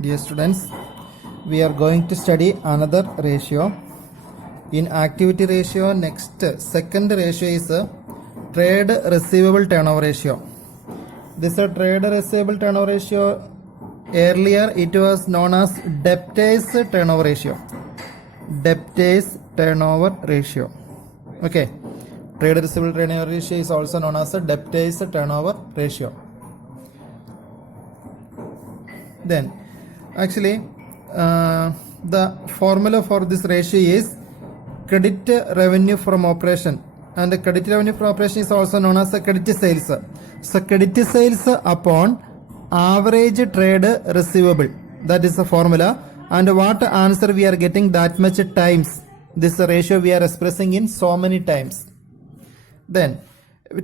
Dear students, we are going to study another ratio. In activity ratio, second ratio is trade receivable turnover ratio. This trade receivable turnover ratio, earlier it was known as debtors turnover ratio. Debtors turnover ratio. Okay, trade receivable turnover ratio is also known as debtors turnover ratio. Then actually the formula for this ratio is credit revenue from operation, and the credit revenue from operation is also known as credit sales. So credit sales upon average trade receivable, that is the formula. And what answer we are getting, that much times this ratio we are expressing in so many times. Then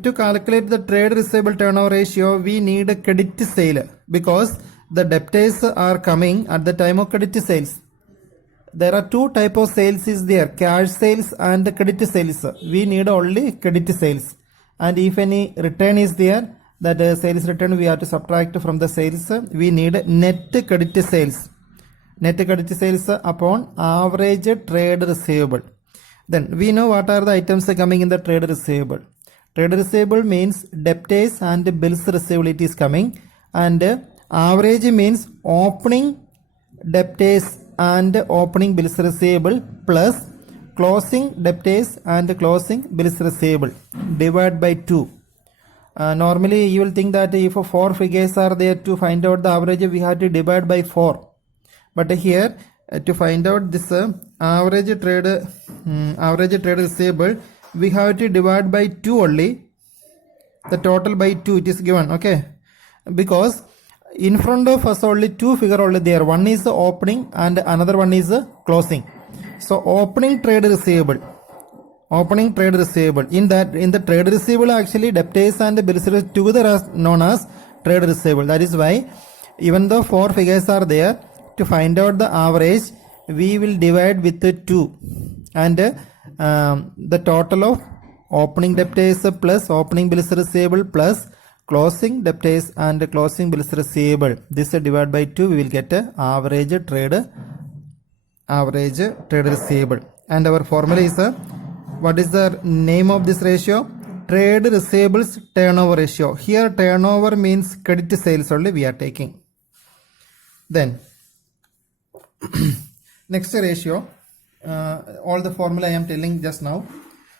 to calculate the trade receivable turnover ratio, we need a credit sale, because the debtors are coming at the time of credit sales. There are two type of sales is there, cash sales and credit sales. We need only credit sales, and if any return is there, that sales return we have to subtract from the sales. We need net credit sales. Net credit sales upon average trade receivable. Then we know what are the items coming in the trade receivable. Trade receivable means debtors and bills receivable it is coming, and average means opening debtors and opening bills receivable plus closing debtors and closing bills receivable, divide by 2. Normally you will think that if 4 figures are there, to find out the average we have to divide by 4. But here to find out this average trade receivable, we have to divide by 2 only. The total by 2 it is given, okay, because in front of us only 2 figure only there. One is the opening and another one is the closing. So opening trade receivable. In the trade receivable, actually debtors and bills together are known as trade receivable. That is why even though 4 figures are there, to find out the average we will divide with 2, and the total of opening debtors plus opening bills receivable plus closing debtors and closing bills receivable, this divided by 2, we will get average trade receivable. And our formula is what is the name of this ratio? Trade receivables turnover ratio. Here turnover means credit sales only we are taking. Then next ratio, all the formula I am telling just now.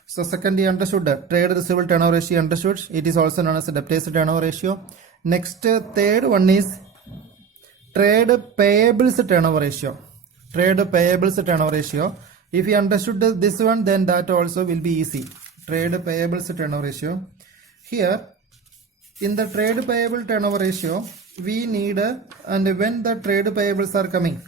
So second you understood trade receivable turnover ratio, understood. It is also known as the debtors turnover ratio. Next third one is trade payables turnover ratio. Trade payables turnover ratio. If you understood this one, then that also will be easy. Trade payables turnover ratio. Here in the trade payable turnover ratio, we need and when the trade payables are coming,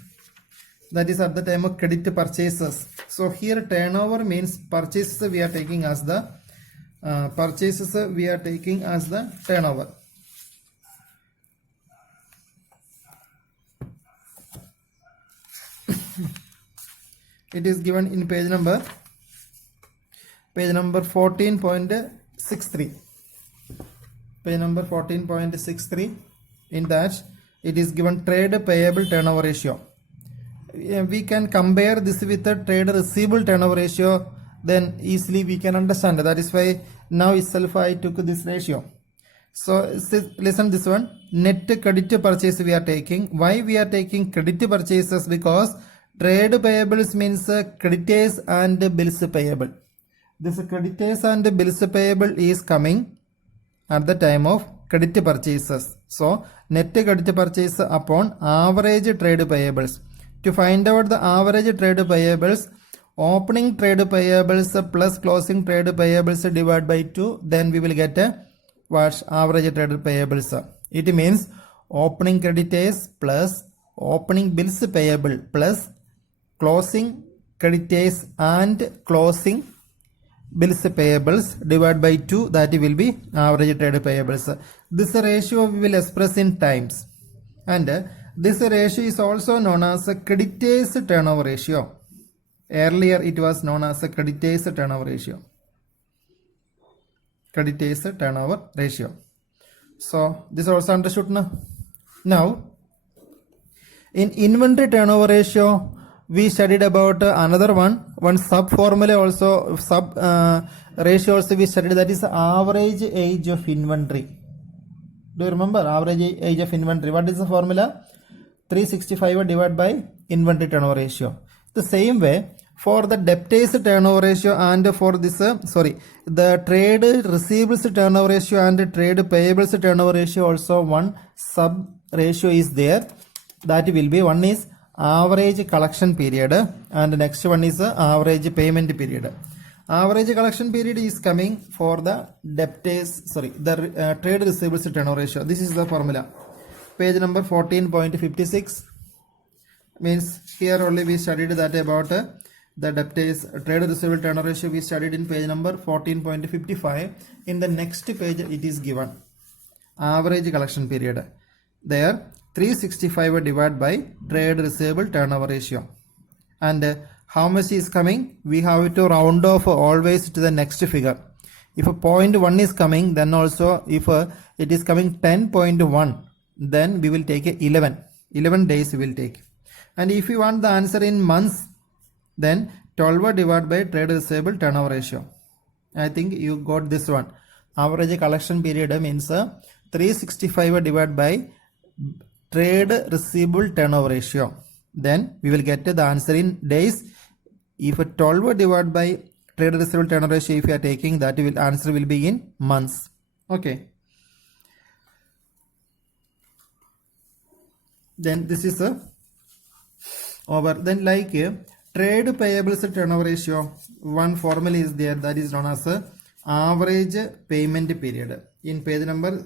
that is at the time of credit purchases. So here turnover means purchases we are taking as the turnover. It is given in page number 14.63. Page number 14.63. In that it is given trade payable turnover ratio. We can compare this with the trade receivable turnover ratio, then easily we can understand. That is why now itself I took this ratio. So listen this one, net credit purchase we are taking. Why we are taking credit purchases? Because trade payables means creditors and bills payable. This creditors and bills payable is coming at the time of credit purchases. So net credit purchase upon average trade payables. To find out the average trade payables, opening trade payables plus closing trade payables divided by 2, then we will get what average trade payables. It means opening creditors plus opening bills payable plus closing creditors and closing bills payables divided by 2, that will be average trade payables. This ratio we will express in times, and this ratio is also known as a creditors turnover ratio. Earlier it was known as a creditors turnover ratio. Creditors turnover ratio. So this also understood now. Now In inventory turnover ratio, we studied about another one sub formula also, sub ratio also we studied, that is average age of inventory. Do you remember average age of inventory? What is the formula? 365 divided by inventory turnover ratio. The same way for the debtors turnover ratio and for this the trade receivables turnover ratio and trade payables turnover ratio, also one sub ratio is there. That will be, one is average collection period and next one is average payment period. Average collection period is coming for the debtors, the trade receivables turnover ratio. This is the formula. Page number 14.56 means here only we studied that about the debtors trade receivable turnover ratio we studied in page number 14.55. In the next page it is given average collection period. There 365 divided by trade receivable turnover ratio, and how much is coming? We have to round off always to the next figure. If a 0.1 is coming, then also if it is coming 10.1, then we will take 11 days we will take. And if you want the answer in months, then 12 divided by trade receivable turnover ratio. I think you got this one. Average collection period means 365 divided by trade receivable turnover ratio. Then we will get the answer in days. If 12 divided by trade receivable turnover ratio, if you are taking that, answer will be in months. Okay. Then this is over. Then like trade payables turnover ratio, one formula is there, that is known as average payment period. In page number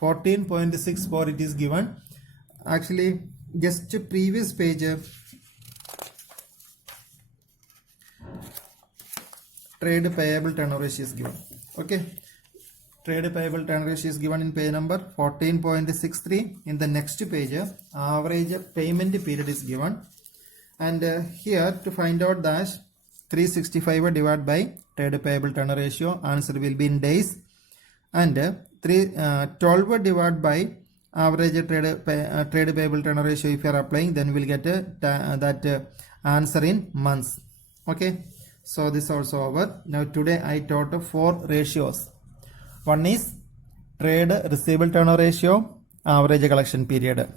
14.64 it is given. Actually just previous page trade payable turnover ratio is given. Okay, trade payable turnover ratio is given in page number 14.63. In the next page average payment period is given, and here to find out that 365 divided by trade payable turnover ratio, answer will be in days, and 12 divided by average trade payable turnover ratio if you are applying, then we will get that answer in months. Okay, so this also over. Now today I taught 4 ratios. One is trade receivable turnover ratio, average collection period.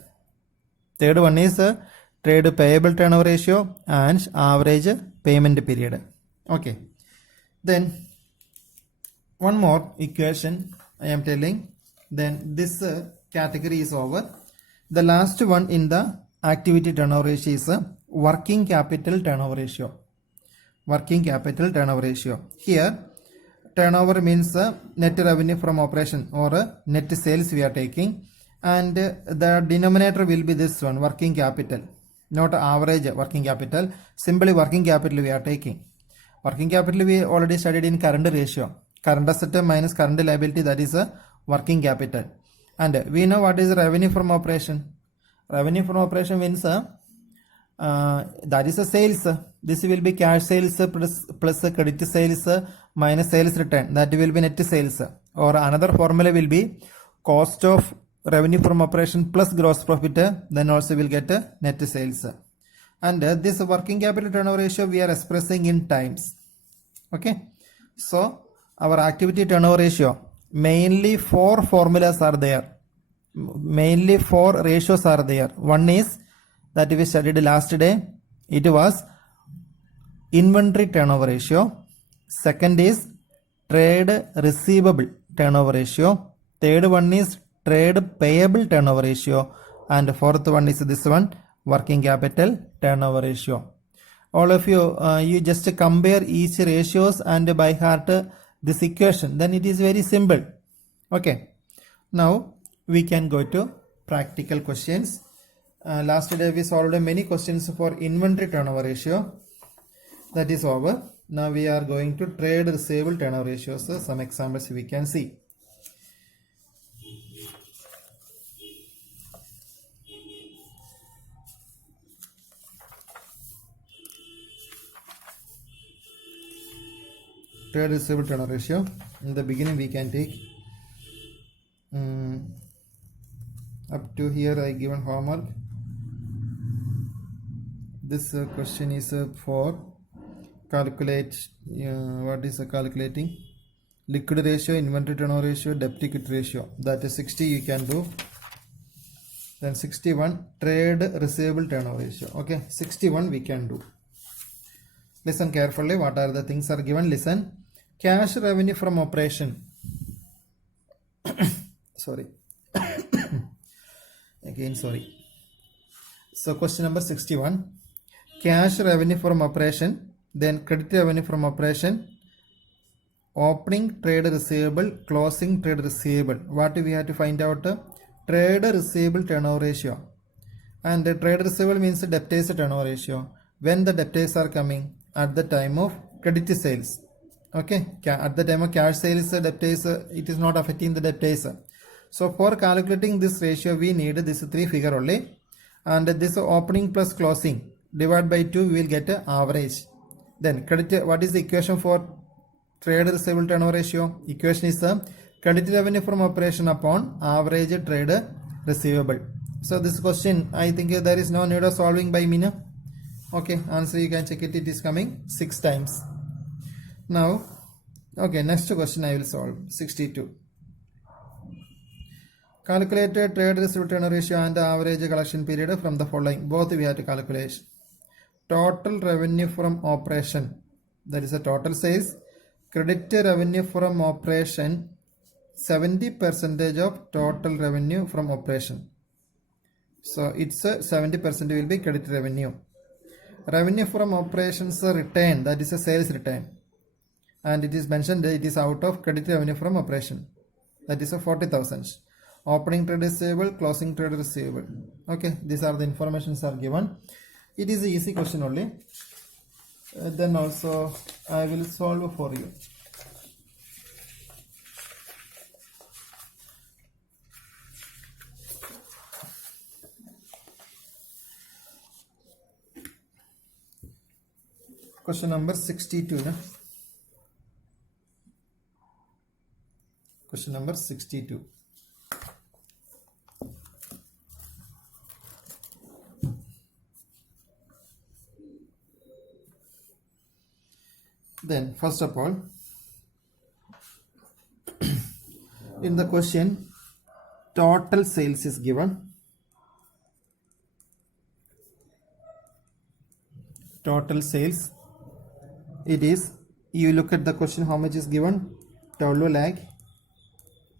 Third one is trade payable turnover ratio and average payment period. Okay, then one more equation I am telling, then this category is over. The last one in the activity turnover ratio is working capital turnover ratio. Working capital turnover ratio. Here turnover means net revenue from operation or net sales we are taking, and the denominator will be this one, working capital, not average working capital, simply working capital we are taking. Working capital we already studied in current ratio, current asset minus current liability, that is a working capital. And we know what is revenue from operation. Revenue from operation means that is a sales. This will be cash sales plus credit sales minus sales return, that will be net sales. Or another formula will be cost of revenue from operation plus gross profit, then also will get net sales. And this working capital turnover ratio we are expressing in times. Okay, so our activity turnover ratio, mainly 4 formulas are there, mainly 4 ratios are there. One is that we studied last day, it was inventory turnover ratio. Second is trade receivable turnover ratio. Third one is trade payable turnover ratio, and fourth one is this one, working capital turnover ratio. All of you you just compare each ratios and by heart this equation, then it is very simple. Okay, now we can go to practical questions. Last day we solved many questions for inventory turnover ratio, that is over. Now we are going to trade receivable turnover ratios. Some examples we can see. Trade receivable turnover ratio, in the beginning we can take up to here I given homework. this question is for calculate what is calculating liquid ratio, inventory turnover ratio, debt equity ratio. That is 60 you can do. Then 61 trade receivable turnover ratio. Okay, 61 we can do. Listen carefully, what are the things are given. Listen, cash revenue from operation. Sorry. Again, sorry. So question number 61, cash revenue from operation, then credit revenue from operation, opening trade receivable, closing trade receivable. What we have to find out? Trade receivable turnover ratio. And the trade receivable means debtors turnover ratio. When the debtors are coming at the time of credit sales. Okay, at the time of cash sales, debtors, it is not affecting the debtors. So for calculating this ratio, we need this 3 figure only. And this opening plus closing divided by 2, we will get an average. Then credit, what is the equation for trade receivable turnover ratio? Equation is the credit revenue from operation upon average trade receivable. So this question, I think there is no need of solving by me. Okay, answer you can check it. It is coming 6 times. Now, okay, next question I will solve. 62. Calculate trade receivable turnover ratio and average collection period from the following. Both we have to calculate. Total revenue from operation, that is a total sales. Credit revenue from operation, 70% of total revenue from operation. So it's 70% will be credit revenue. Revenue from operations return, that is a sales return. And it is mentioned that it is out of credit revenue from operation. That is a 40,000. Opening trade receivable, closing trade receivable. Okay, these are the informations are given. It is an easy question only. Then also I will solve for you. Question number 62. Question number 62. Then first of all, in the question, total sales is given. Total sales, it is, you look at the question, how much is given? 12 lakh.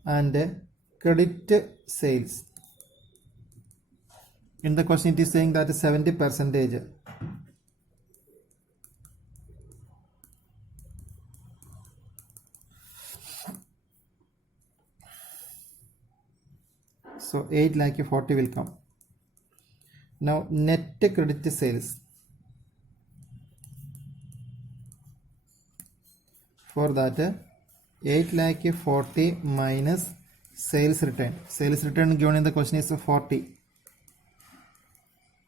And credit sales, in the question it is saying that 70%. So 8 lakh 40 will come. Now net credit sales, for that 8 lakh 40 minus sales return. Sales return given in the question is 40.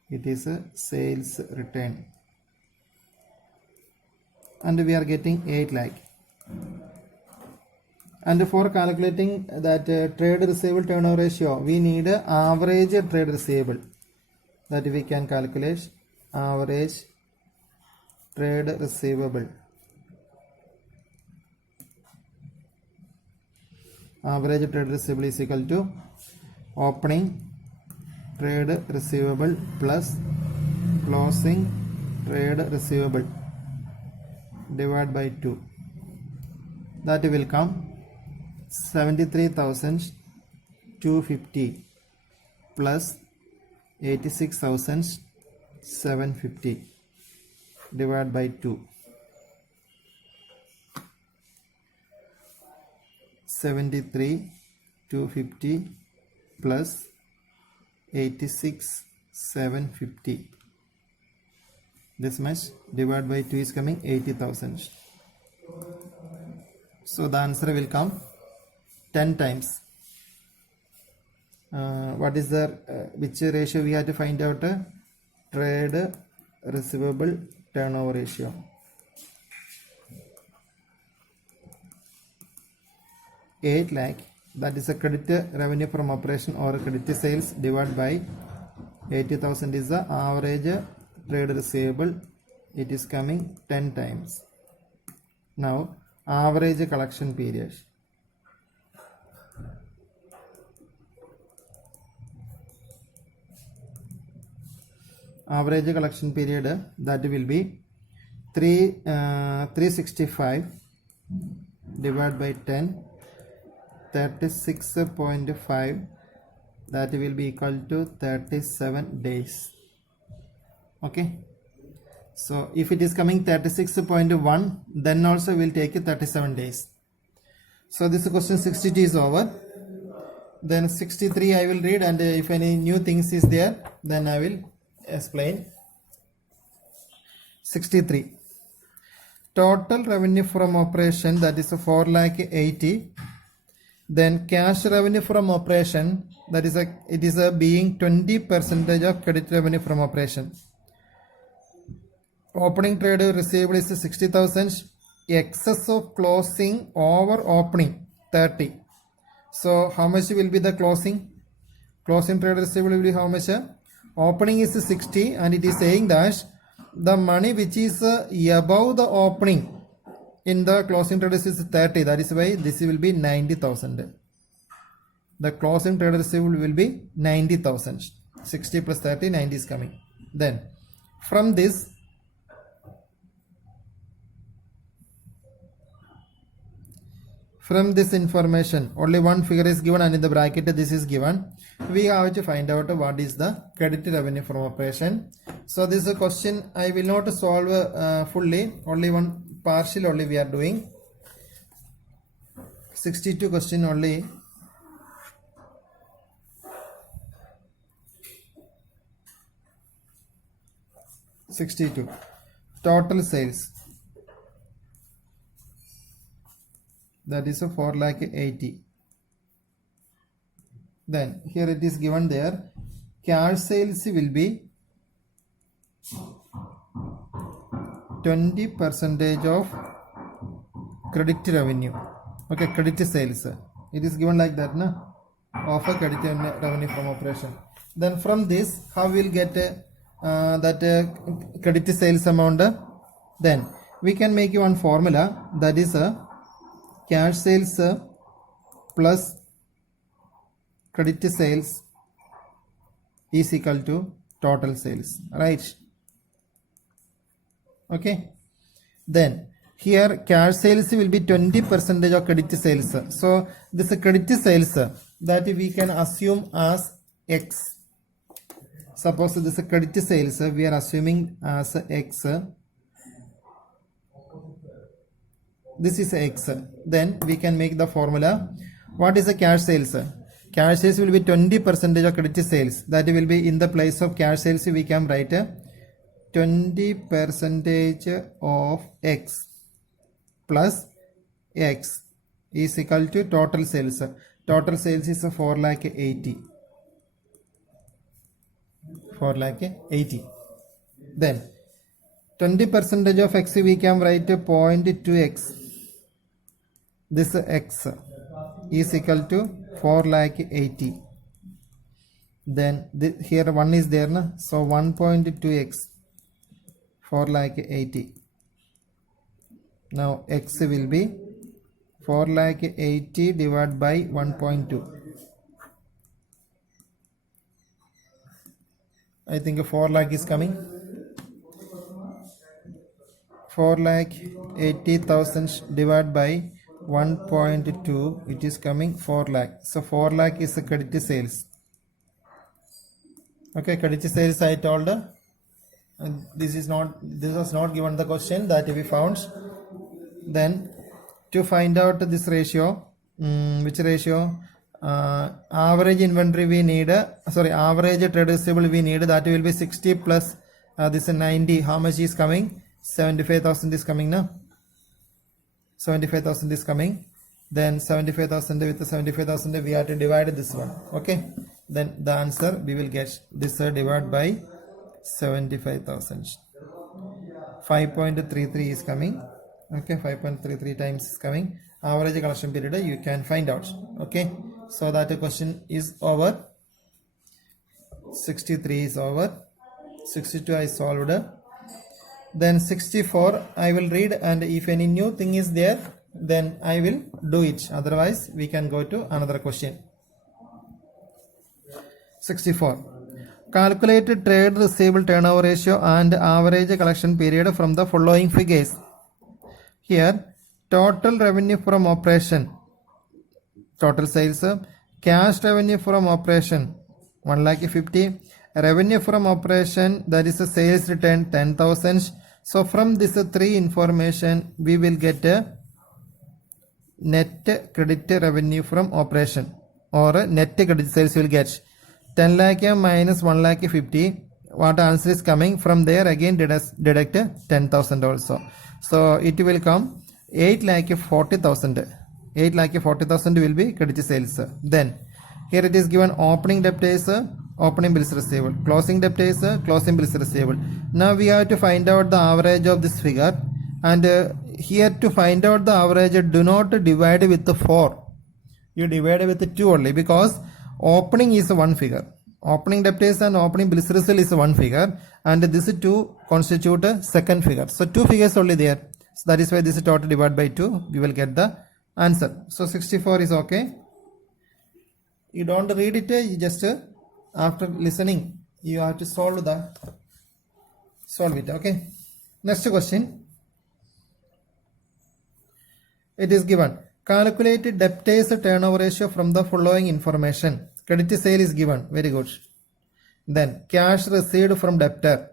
It is a sales return. And we are getting 8 lakh. And for calculating that trade receivable turnover ratio, we need average trade receivable. That we can calculate average trade receivable. Average trade receivable is equal to opening trade receivable plus closing trade receivable divided by 2. That will come 73,250 plus 86,750 divided by 2. 73,250 plus 86,750. This much divided by 2 is coming 80,000. So the answer will come 10 times. What is the which ratio we have to find out? Trade receivable turnover ratio. $8 lakh, that is a credit revenue from operation or credit sales, divided by 80,000 is the average trade receivable, it is coming 10 times. Now average collection period. Average collection period, that will be 365 divided by 10, 36.5, that will be equal to 37 days. Okay, so if it is coming 36.1, then also we'll take it 37 days. So this question 62 is over. Then 63 I will read, and if any new things is there, then I will explain. 63. Total revenue from operation, that is 4,80,000. Then cash revenue from operation, that is it is being 20% of credit revenue from operation. Opening trade receivable is 60,000. Excess of closing over opening 30. So how much will be the closing? Closing trade receivable will be how much? Opening is 60, and it is saying that the money which is above the opening in the closing trade is 30. That is why this will be 90,000. The closing trade receivable will be 90,000. 60 plus 30, 90 is coming. Then from this, information, only one figure is given, and in the bracket this is given. We have to find out what is the credit revenue from operation. So this is a question I will not solve fully, only one partial only we are doing. 62 question only. Total sales, that is a 4,80,000. Then here it is given there, cash sales will be 20% of credit revenue. Okay, credit sales. It is given like that, na? Of a credit revenue from operation. Then from this, how we will get that credit sales amount? Then we can make one formula, that is cash sales plus credit sales is equal to total sales, right? Okay, then here cash sales will be 20% of credit sales. So this credit sales, that we can assume as X. Suppose this credit sales we are assuming as X. This is X. Then we can make the formula. What is the cash sales? Cash sales will be 20% of credit sales. That will be in the place of cash sales, we can write 20% of X plus X is equal to total sales. Total sales is 4,80,000. 4,80,000. Then 20% of X we can write 0.2X. This X is equal to 4,80,000. Then here 1 is there, na? So 1.2X, 4,80,000. Now X will be 4,80,000 divided by 1.2. I think 4 lakh is coming. 4,80,000 divided by 1.2, it is coming 4 lakh. So 4 lakh is the credit sales. Okay, credit sales I told. This was not given the question that we found. Then to find out this ratio, which ratio? Average inventory we need, average trade receivable we need, that will be 60 plus this 90. How much is coming? 75,000 is coming now. 75,000 is coming. Then 75,000 with 75,000 we have to divide this one. Okay, then the answer we will get this divided by 75,000. 5.33 is coming. Okay, 5.33 times is coming. Average collection period you can find out. Okay, so that question is over. 63 is over. 62 I solved. Then 64 I will read, and if any new thing is there, then I will do it. Otherwise, we can go to another question. 64. Calculate trade receivable turnover ratio and average collection period from the following figures. Here, total revenue from operation, total sales, cash revenue from operation 1,50,000, revenue from operation, that is a sales return 10,000. So from this three information we will get a net credit revenue from operation, or net credit sales will get 10 lakh minus 1,50,000. What answer is coming from there? Again deduct 10,000 also. So it will come 8,40,000. 8,40,000 will be credit sales. Then here it is given opening debt is opening bills receivable, closing debt is closing bills receivable. Now we have to find out the average of this figure, and here to find out the average, do not divide with 4. You divide with 2 only, because opening is one figure. Opening debt is and opening bills receivable is one figure, and this 2 constitute a second figure. So 2 figures only there. So that is why this is total divided by 2. We will get the answer. So 64 is okay. You don't read it, you just after listening you have to solve it. Okay. Next question. It is given. Calculate debtors turnover ratio from the following information. Credit sale is given. Very good. Then cash received from debtor.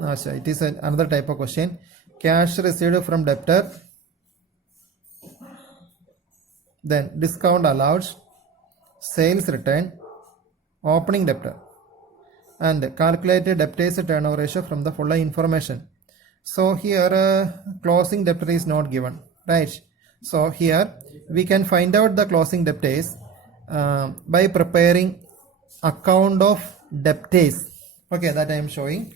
It is another type of question. Cash received from debtor. Then discount allowed, sales return, opening debtor, and calculated debtors turnover ratio from the following information. So here closing debtor is not given, right? So here we can find out the closing debtors by preparing account of debtors. Okay, that I am showing.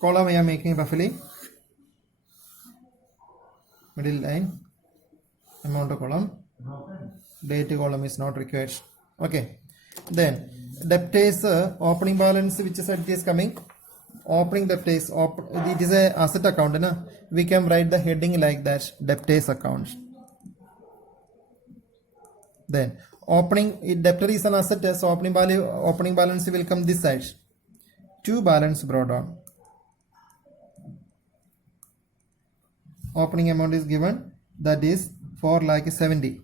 Column I am making roughly. Middle line, amount of column, date column is not required. Okay. Then debtors opening balance, which side it is coming? Opening debtors, it is a asset account. Na? We can write the heading like that, debtors account. Then opening debtor is an asset, so opening balance will come this side. To balance brought on. Opening amount is given, that is 4,70,000.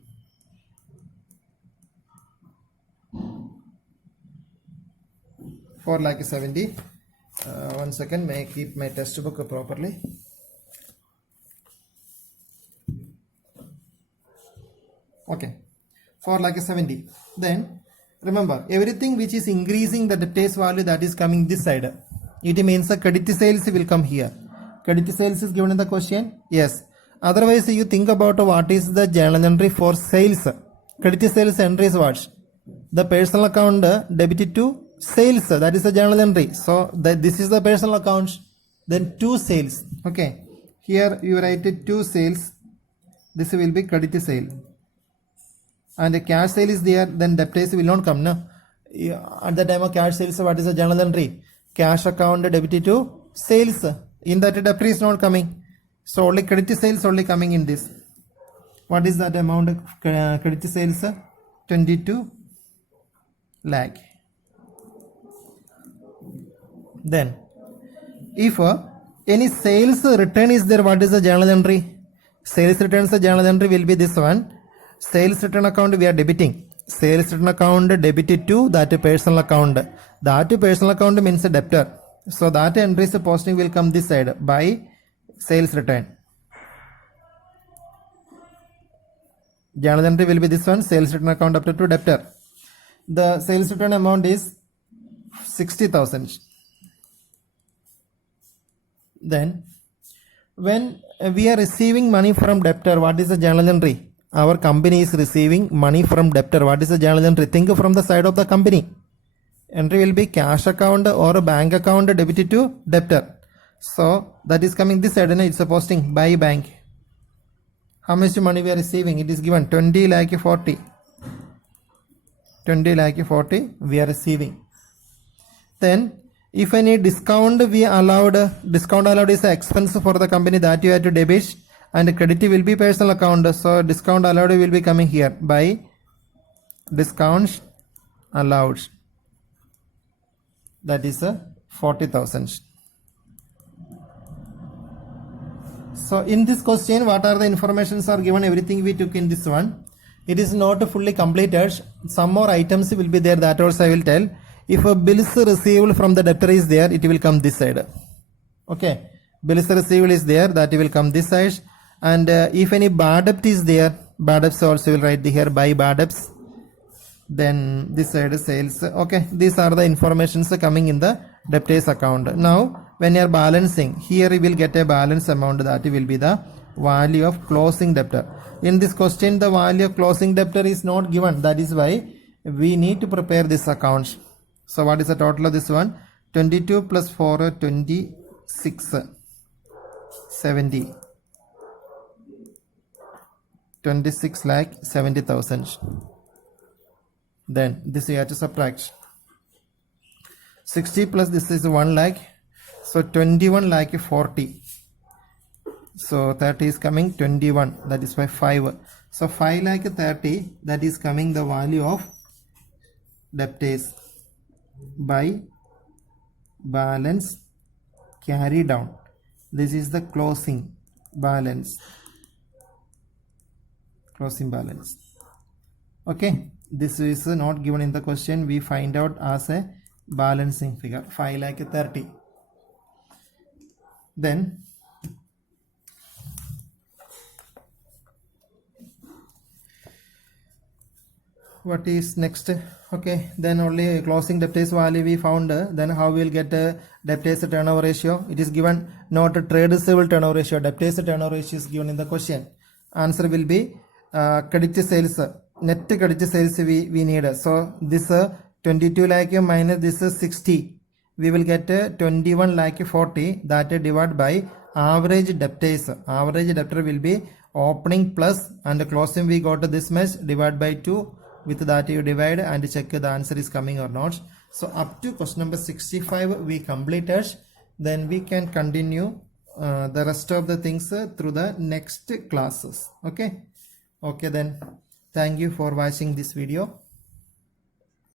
One second, may I keep my textbook properly. Okay, 4,70,000. Then remember, everything which is increasing the debtors value, that is coming this side. It means the credit sales will come here. Credit sales is given in the question? Yes. Otherwise, you think about what is the journal entry for sales. Credit sales entry is what? The personal account debited to sales. That is the journal entry. So this is the personal account. Then to sales. Okay. Here you write it to sales. This will be credit sale. And the cash sale is there. Then debtors will not come. No? At the time of cash sales, what is the journal entry? Cash account debited to sales. In that debtor is not coming. So only credit sales only coming in this. What is that amount of credit sales? 22 lakh. Then if any sales return is there, what is the journal entry? Sales returns, the journal entry will be this one. Sales return account we are debiting. Sales return account debited to that personal account. That personal account means a debtor. So that entry is posting will come this side by sales return. Journal entry will be this one, sales return account up to debtor. The sales return amount is 60,000. Then when we are receiving money from debtor, what is the journal entry? Our company is receiving money from debtor. What is the journal entry? Think from the side of the company. Entry will be cash account or a bank account debited to debtor. So that is coming this side, and it's a posting by bank. How much money we are receiving? It is given 20 lakh 40. 20 lakh 40 we are receiving. Then if any discount allowed is an expense for the company that you have to debit, and credit will be personal account. So discount allowed will be coming here by discounts allowed, that is 40,000. So in this question, what are the informations are given? Everything we took in this one. It is not fully completed. Some more items will be there, that also I will tell. If a bills received from the debtor is there, it will come this side. Okay, bills received is there, that will come this side. And if any bad debt is there, bad debts also will write here by bad debts. Then this side is sales. Okay, these are the informations coming in the debtors account. Now when you are balancing, here you will get a balance amount, that will be the value of closing debtor. In this question, the value of closing debtor is not given. That is why we need to prepare this account. So what is the total of this one? 22 plus 4, 26, 70. 26 lakh 70,000. Then this you have to subtract. 60 plus this is 1 lakh. So 21 lakh 40. So 30 is coming 21. That is by 5. So 5 lakh 30. That is coming the value of debtors by balance carry down. This is the closing balance. Closing balance. Okay, this is not given in the question. We find out as a balancing figure, 5 lakh 30. Then what is next? Okay, then only closing debtors value we found. Then how we will get debtors turnover ratio? It is given, not a trade receivable turnover ratio. Debtors turnover ratio is given in the question. Answer will be credit sales, net credit sales we need. So this 22 lakh minus this 60, we will get 21 lakh 40, that divided by average debtors. Average debtor will be opening plus and closing, we got this much, divide by 2. With that you divide and check the answer is coming or not. So up to question number 65 we completed. Then we can continue the rest of the things through the next classes. Okay, then thank you for watching this video.